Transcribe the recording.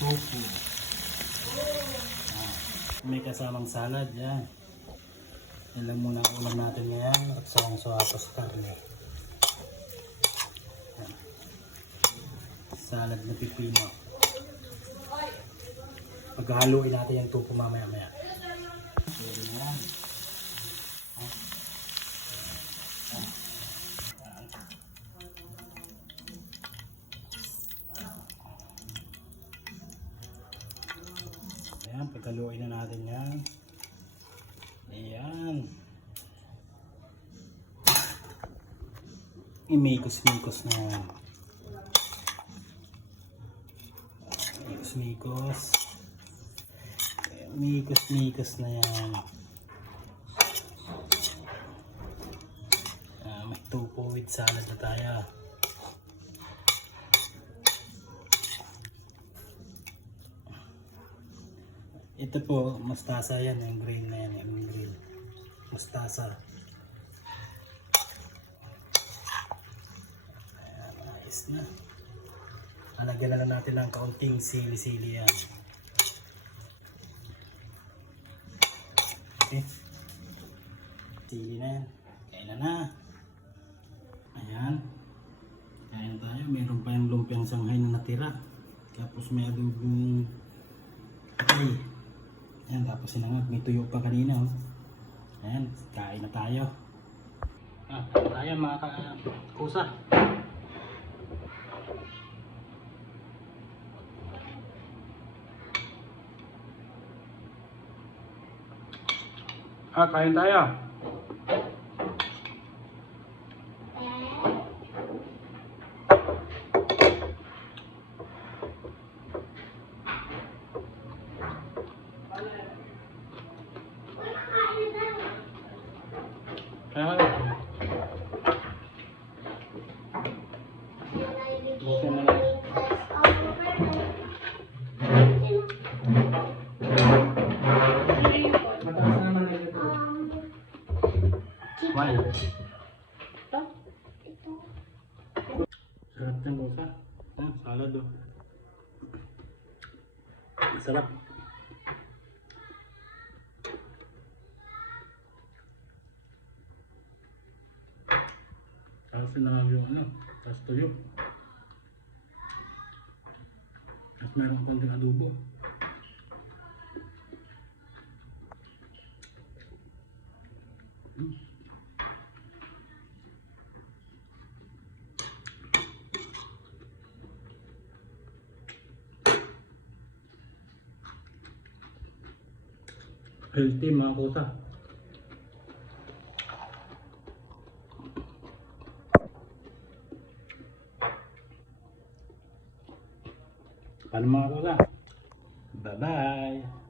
Tofu. May kasamang salad yan. Yan lang muna ang ulam natin ngayon at sawang-sawa pa sa karne. Yan. Salad na pipino. Paghahaluin natin yung tofu mamaya-maya. Pwede na yan. Ayan, paghaluin na natin yan. Ayan. Imikos-mikos na yan. Mikos-mikos. Mikos-mikos na yan. May tofu with salad na tayo. Ito po, mustasa yan, yung grill na yan, yung grill. Mustasa. Ayan, ayos na. Halagyan na lang natin ng kaunting sili-sili yan. Okay. Sili na yan. Kailan na. Ayan. Kain tayo. Meron pa yung lumpiang Shanghai na natira. Tapos may adobong patay. Ayan, tapos sinangag, may tuyo pa kanina. Oh. Ayan, kain na tayo. Kain tayo mga kusa. Kain tayo. Bukan na lang. Mataas naman na ito. Why? Sarap ng buka. Salad oh. Sarap. Tapos sinangag yung tapos tuyo. At meron konting adobo. Healthy mga kusa. Paano mga kusa? Bye-bye!